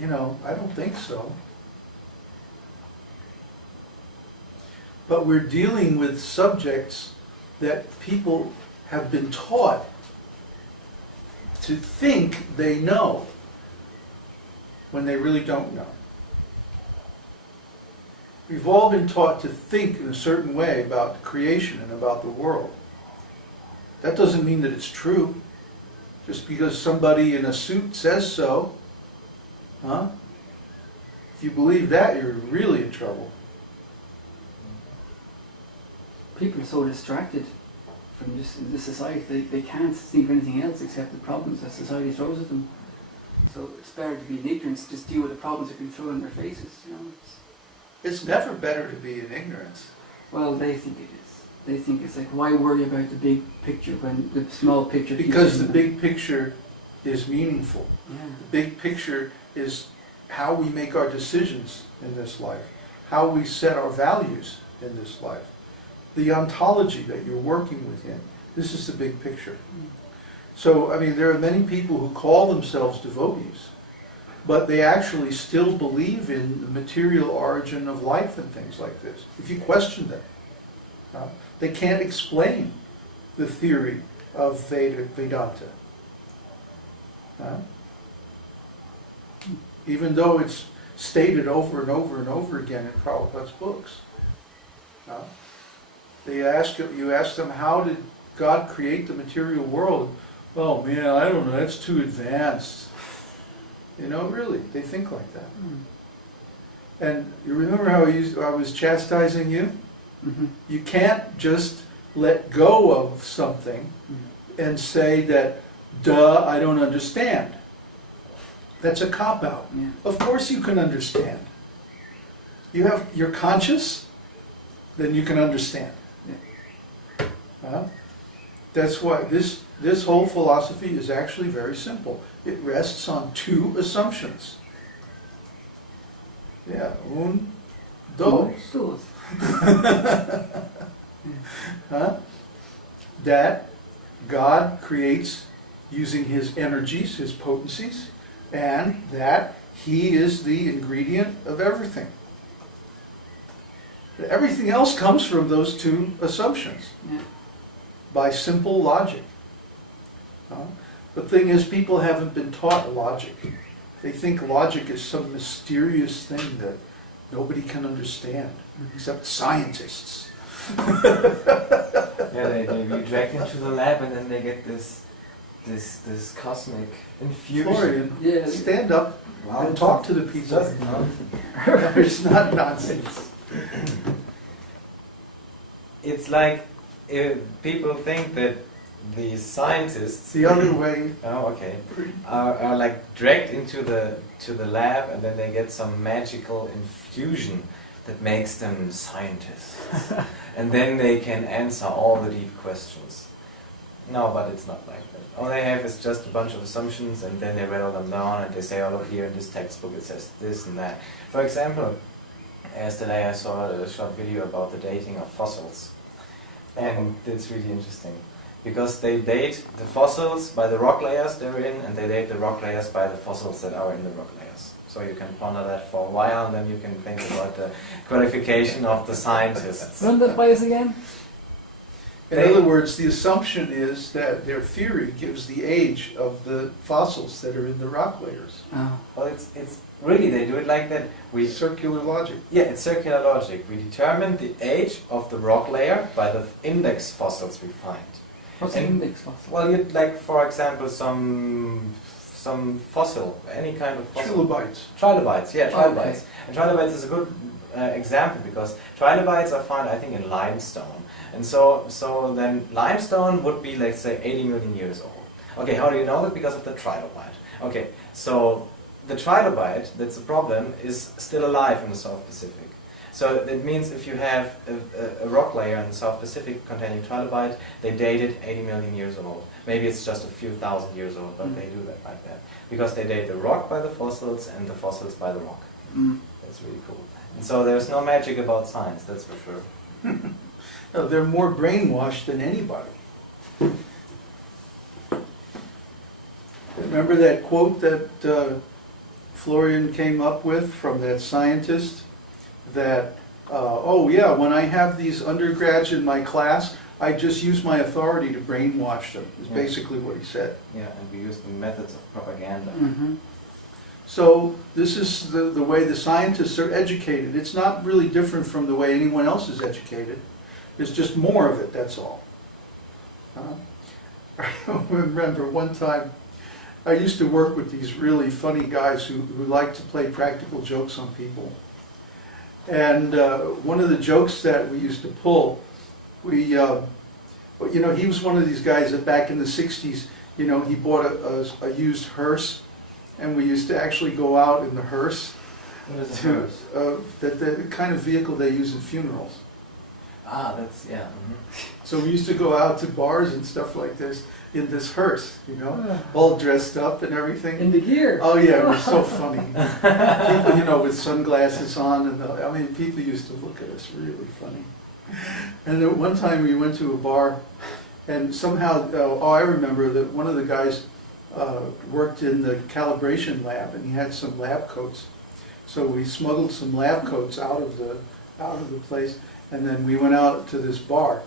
I don't think so. But we're dealing with subjects that people have been taught to think they know when they really don't know. We've all been taught to think in a certain way about creation and about the world. That doesn't mean that it's true. Just because somebody in a suit says so, huh? If you believe that, you're really in trouble. People are so distracted from this society, they can't think of anything else except the problems that society throws at them. So it's better to be in ignorance, just deal with the problems that can throw in their faces. It's never better to be in ignorance. Well, they think it is. They think it's like, why worry about the big picture when the small picture... Because the big picture is meaningful. Yeah. The big picture is how we make our decisions in this life, how we set our values in this life, the ontology that you're working within. This is the big picture. So, there are many people who call themselves devotees, but they actually still believe in the material origin of life and things like this. If you question them, they can't explain the theory of Vedanta. Even though it's stated over and over and over again in Prabhupada's books. You ask them, how did God create the material world? Oh man, I don't know, that's too advanced. Really, they think like that. And you remember how I was chastising you? Mm-hmm. You can't just let go of something and say that, duh, I don't understand. That's a cop-out. Yeah. Of course you can understand. You're conscious, then you can understand. Yeah. That's why this whole philosophy is actually very simple. It rests on two assumptions. Yeah, dos. That God creates using His energies, His potencies, and that He is the ingredient of everything. Everything else comes from those two assumptions. Yeah. By simple logic. The thing is, people haven't been taught logic. They think logic is some mysterious thing that nobody can understand, except scientists. Yeah, they be dragged into the lab and then they get this cosmic infusion. Florian, Yeah. stand up and talk to the people. Just nonsense. It's not nonsense. It's like people think that the scientists The other way. oh okay are like dragged into the lab and then they get some magical infusion that makes them scientists and then they can answer all the deep questions. No, but it's not like that. All they have is just a bunch of assumptions and then they rattle them down and they say, oh look, here in this textbook it says this and that. For example, yesterday I saw a short video about the dating of fossils. And it's really interesting, because they date the fossils by the rock layers they're in, and they date the rock layers by the fossils that are in the rock layers. So you can ponder that for a while, and then you can think about the qualification of the scientists. Run that by us again. In other words, the assumption is that their theory gives the age of the fossils that are in the rock layers. Oh. Well, it's really, they do it like that. Circular logic. Yeah, it's circular logic. We determine the age of the rock layer by the index fossils we find. What's an index fossil? Well, you'd like, for example, some fossil, any kind of fossil. Trilobites. Trilobites, yeah, trilobites. Okay. And trilobites is a good example, because trilobites are found, I think, in limestone. And so then limestone would be, let's say, 80 million years old. Okay, how do you know that? Because of the trilobite. Okay, so the trilobite, that's the problem, is still alive in the South Pacific. So it means if you have a rock layer in the South Pacific containing trilobite, they date it 80 million years old. Maybe it's just a few thousand years old, but they do that like that. Because they date the rock by the fossils and the fossils by the rock. That's really cool. And so there's no magic about science, that's for sure. No, they're more brainwashed than anybody. Remember that quote that Florian came up with from that scientist that, oh yeah, when I have these undergrads in my class, I just use my authority to brainwash them, is Yeah. basically what he said. Yeah, and we use the methods of propaganda. Mm-hmm. So this is the way the scientists are educated. It's not really different from the way anyone else is educated. It's just more of it, that's all. I remember one time, I used to work with these really funny guys who like to play practical jokes on people. And one of the jokes that we used to pull, he was one of these guys that back in the 60s, he bought a used hearse, and we used to actually go out in the hearse. What is to, yours? the kind of vehicle they use in funerals. Ah, that's, yeah. Mm-hmm. So we used to go out to bars and stuff like this in this hearse, all dressed up and everything. In the gear. Oh yeah, it was so funny. People, with sunglasses on, and people used to look at us really funny. And then one time we went to a bar, and somehow, I remember that one of the guys worked in the calibration lab, and he had some lab coats. So we smuggled some lab coats out of the place, and then we went out to this bar,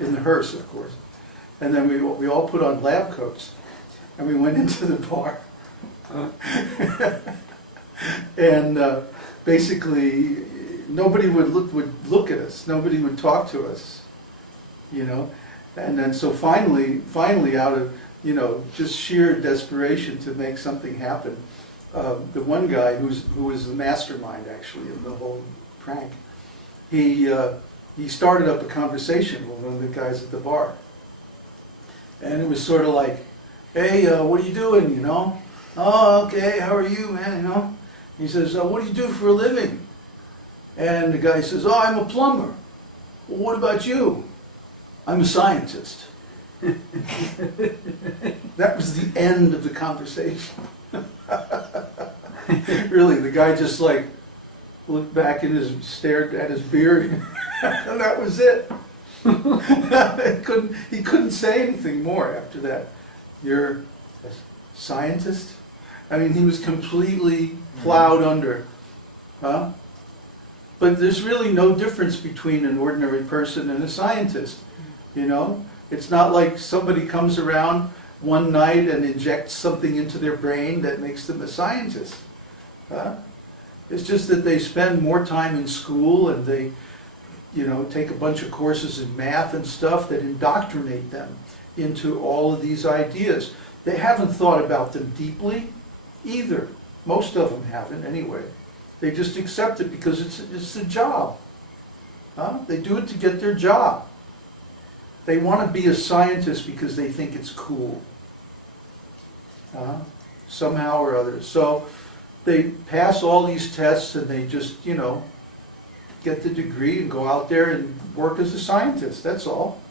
in the hearse, of course. And then we all put on lab coats, and we went into the bar. And basically, nobody would look at us. Nobody would talk to us, And then so finally, out of just sheer desperation to make something happen, the one guy who was the mastermind actually of the whole prank, he started up a conversation with one of the guys at the bar. And it was sort of like, hey, what are you doing, Oh, okay, how are you, man, He says, what do you do for a living? And the guy says, oh, I'm a plumber. Well, what about you? I'm a scientist. That was the end of the conversation. Really, the guy just looked back and stared at his beard, and that was it. He couldn't say anything more after that. You're a scientist? I mean, he was completely plowed under. Huh? But there's really no difference between an ordinary person and a scientist. It's not like somebody comes around one night and injects something into their brain that makes them a scientist. Huh? It's just that they spend more time in school, and they take a bunch of courses in math and stuff that indoctrinate them into all of these ideas. They haven't thought about them deeply either. Most of them haven't anyway. They just accept it because it's a job. Huh? They do it to get their job. They want to be a scientist because they think it's cool. Somehow or other. So they pass all these tests, and they just, get the degree and go out there and work as a scientist. That's all.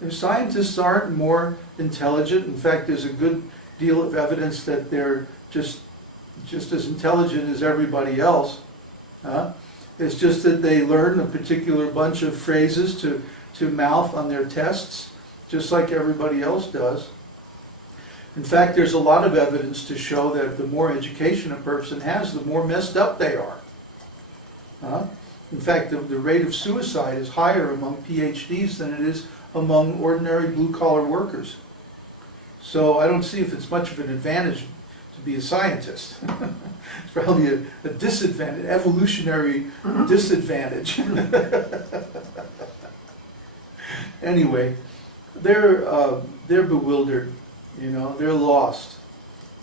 And scientists aren't more intelligent. In fact, there's a good deal of evidence that they're just as intelligent as everybody else. It's just that they learn a particular bunch of phrases to mouth on their tests, just like everybody else does. In fact, there's a lot of evidence to show that the more education a person has, the more messed up they are. In fact, the rate of suicide is higher among PhDs than it is among ordinary blue-collar workers. So I don't see if it's much of an advantage to be a scientist. It's probably a disadvantage, evolutionary disadvantage. Anyway, they're bewildered, they're lost,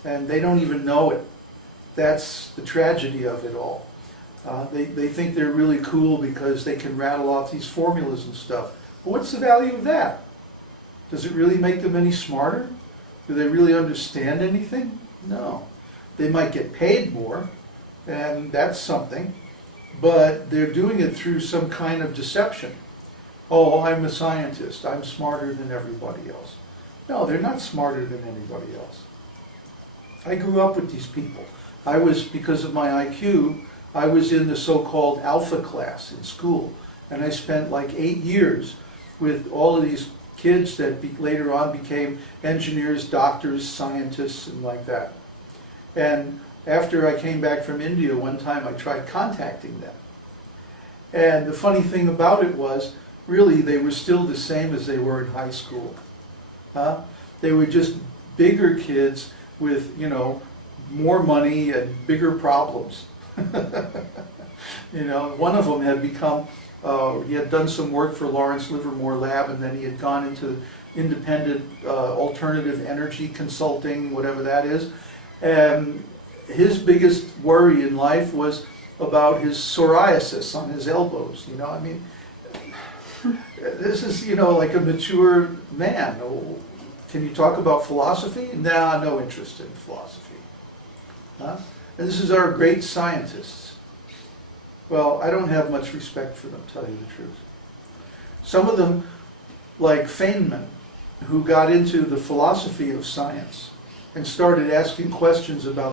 and they don't even know it. That's the tragedy of it all. They think they're really cool because they can rattle off these formulas and stuff. But what's the value of that? Does it really make them any smarter? Do they really understand anything? No. They might get paid more, and that's something, but they're doing it through some kind of deception. Oh, I'm a scientist. I'm smarter than everybody else. No, they're not smarter than anybody else. I grew up with these people. Because of my IQ, I was in the so-called alpha class in school, and I spent like 8 years with all of these kids that later on became engineers, doctors, scientists, and like that. And after I came back from India, one time I tried contacting them. And the funny thing about it was, really, they were still the same as they were in high school. They were just bigger kids with, you know, more money and bigger problems. You know, one of them had become, he had done some work for Lawrence Livermore Lab, and then he had gone into independent alternative energy consulting, whatever that is. And his biggest worry in life was about his psoriasis on his elbows. You know, I mean, this is, you know, like a mature man. Can you talk about philosophy? Nah, no interest in philosophy. And this is our great scientists. Well, I don't have much respect for them, to tell you the truth. Some of them, like Feynman, who got into the philosophy of science and started asking questions about